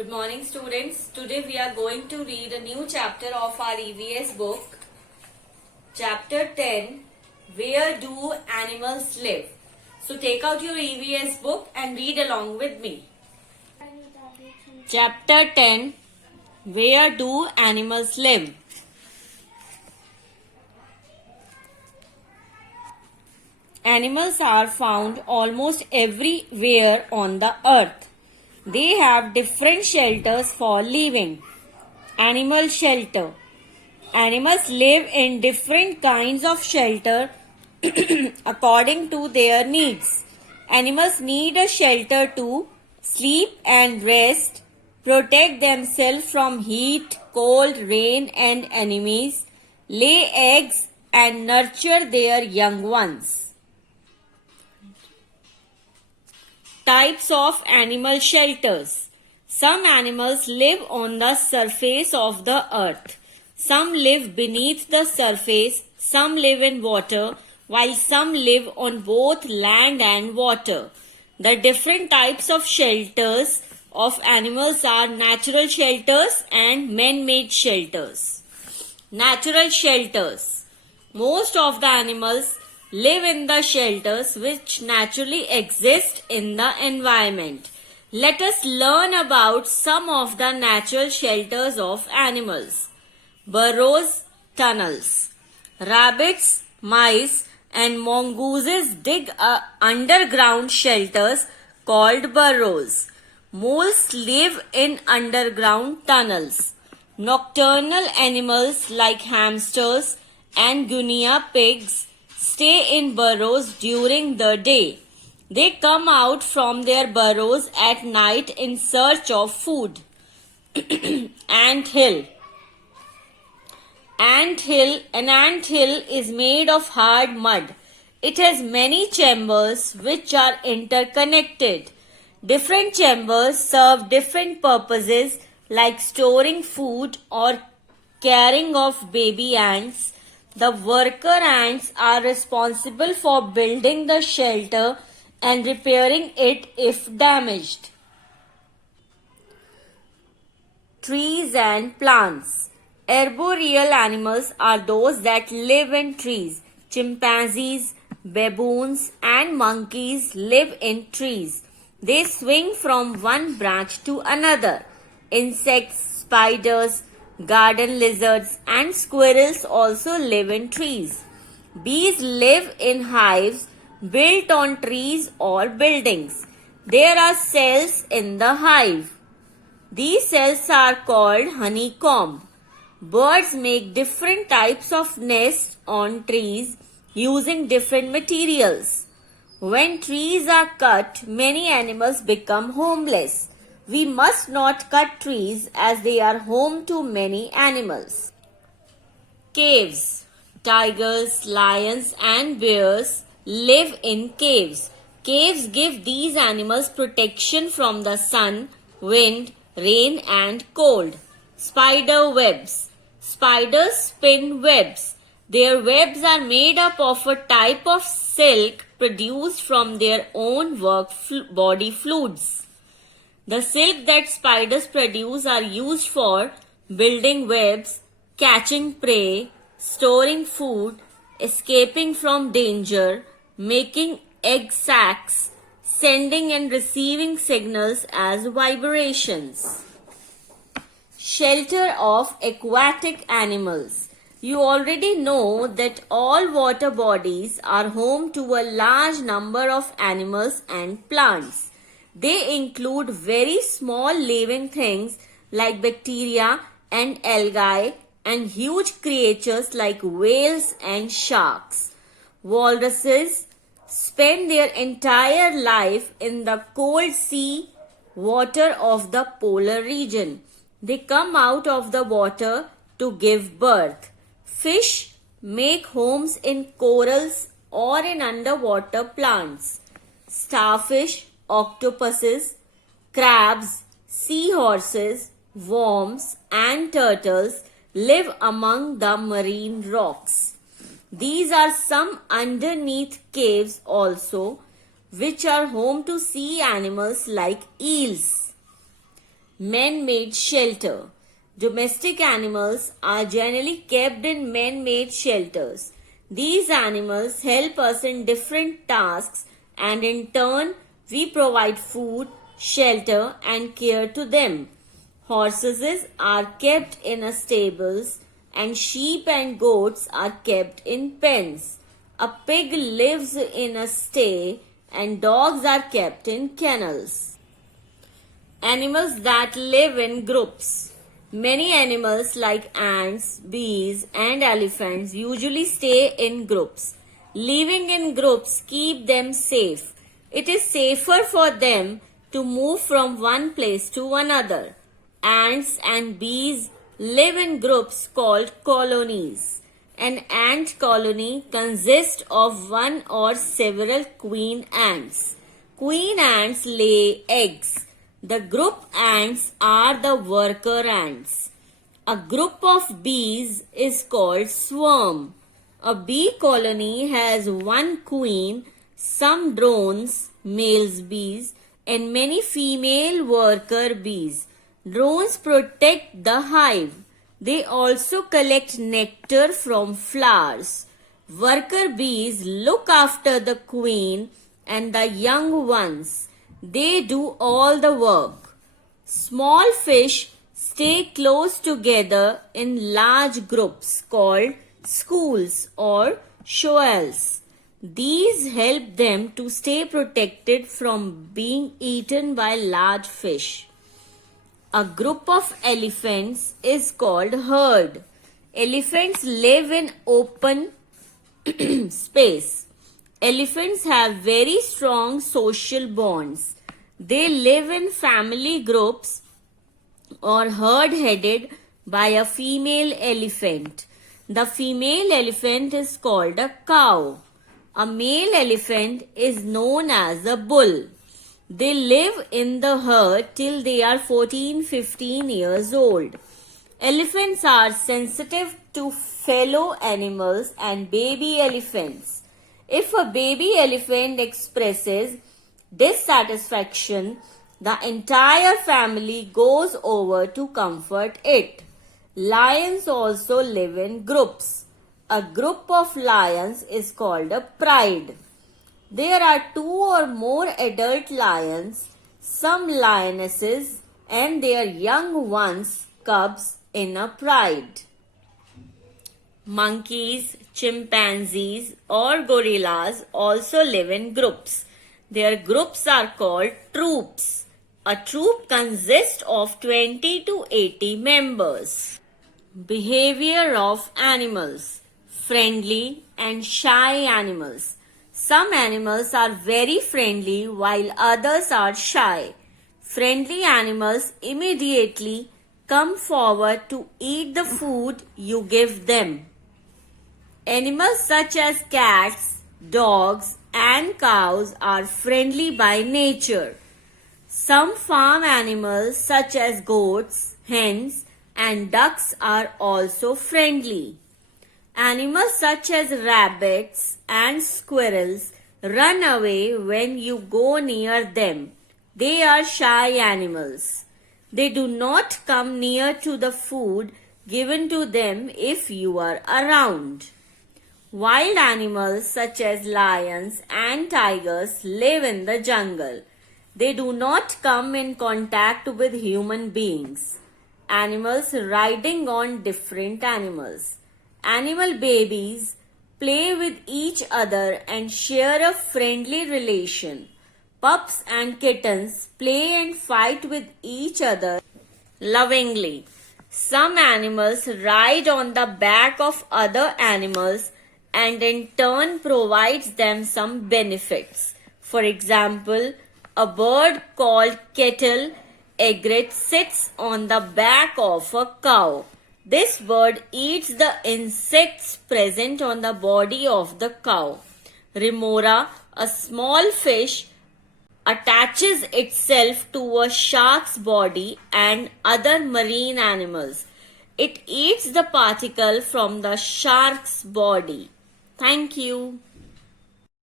Good morning, students. Today we are going to read a new chapter of our EVS book. Chapter 10, Where Do Animals Live? So take out your EVS book and read along with me. Chapter 10, Where Do Animals Live? Animals are found almost everywhere on the earth. They have different shelters for living. Animal shelter. Animals live in different kinds of shelter according to their needs. Animals need a shelter to sleep and rest, protect themselves from heat, cold, rain and enemies, lay eggs and nurture their young ones. Types of animal shelters. Some animals live on the surface of the earth. Some live beneath the surface. Some live in water, while some live on both land and water. The different types of shelters of animals are natural shelters and man-made shelters. Natural shelters. Most of the animals live in the shelters which naturally exist in the environment. Let us learn about some of the natural shelters of animals. Burrows, tunnels. Rabbits, mice and mongooses dig underground shelters called burrows. Moles live in underground tunnels. Nocturnal animals like hamsters and guinea pigs stay in burrows during the day. They come out from their burrows at night in search of food. Anthill. An anthill is made of hard mud. It has many chambers which are interconnected. Different chambers serve different purposes like storing food or caring of baby ants. The worker ants are responsible for building the shelter and repairing it if damaged. Trees and plants. Arboreal animals are those that live in trees. Chimpanzees, baboons and monkeys live in trees. They swing from one branch to another. Insects, spiders, garden lizards and squirrels also live in trees. Bees live in hives built on trees or buildings. There are cells in the hive. These cells are called honeycomb. Birds make different types of nests on trees using different materials. When trees are cut, many animals become homeless. We must not cut trees as they are home to many animals. Caves. Tigers, lions and bears live in caves. Caves give these animals protection from the sun, wind, rain and cold. Spider webs. Spiders spin webs. Their webs are made up of a type of silk produced from their own body fluids. The silk that spiders produce are used for building webs, catching prey, storing food, escaping from danger, making egg sacs, sending and receiving signals as vibrations. Shelter of aquatic animals. You already know that all water bodies are home to a large number of animals and plants. They include very small living things like bacteria and algae and huge creatures like whales and sharks. Walruses spend their entire life in the cold sea water of the polar region. They come out of the water to give birth. Fish make homes in corals or in underwater plants. Starfish, octopuses, crabs, seahorses, worms and turtles live among the marine rocks. These are some underneath caves also, which are home to sea animals like eels. Man-made shelter. Domestic animals are generally kept in man-made shelters. These animals help us in different tasks, and in turn we provide food, shelter and care to them. Horses are kept in stables, and sheep and goats are kept in pens. A pig lives in a stay, and dogs are kept in kennels. Animals that live in groups. Many animals like ants, bees, and elephants usually stay in groups. Living in groups keep them safe. It is safer for them to move from one place to another. Ants and bees live in groups called colonies. An ant colony consists of one or several queen ants. Queen ants lay eggs. The group ants are the worker ants. A group of bees is called swarm. A bee colony has one queen, some drones, male bees, and many female worker bees. Drones protect the hive. They also collect nectar from flowers. Worker bees look after the queen and the young ones. They do all the work. Small fish stay close together in large groups called schools or shoals. These help them to stay protected from being eaten by large fish. A group of elephants is called herd. Elephants live in open space. Elephants have very strong social bonds. They live in family groups or herd headed by a female elephant. The female elephant is called a cow. A male elephant is known as a bull. They live in the herd till they are 14-15 years old. Elephants are sensitive to fellow animals and baby elephants. If a baby elephant expresses dissatisfaction, the entire family goes over to comfort it. Lions also live in groups. A group of lions is called a pride. There are 2 or more adult lions, some lionesses, and their young ones, cubs, in a pride. Monkeys, chimpanzees, or gorillas also live in groups. Their groups are called troops. A troop consists of 20 to 80 members. Behavior of animals. Friendly and shy animals. Some animals are very friendly while others are shy. Friendly animals immediately come forward to eat the food you give them. Animals such as cats, dogs, and cows are friendly by nature. Some farm animals such as goats, hens, and ducks are also friendly. Animals such as rabbits and squirrels run away when you go near them. They are shy animals. They do not come near to the food given to them if you are around. Wild animals such as lions and tigers live in the jungle. They do not come in contact with human beings. Animals riding on different animals. Animal babies play with each other and share a friendly relation. Pups and kittens play and fight with each other lovingly. Some animals ride on the back of other animals and in turn provides them some benefits. For example, a bird called kettle egret sits on the back of a cow. This bird eats the insects present on the body of the cow. Remora, a small fish, attaches itself to a shark's body and other marine animals. It eats the particle from the shark's body. Thank you.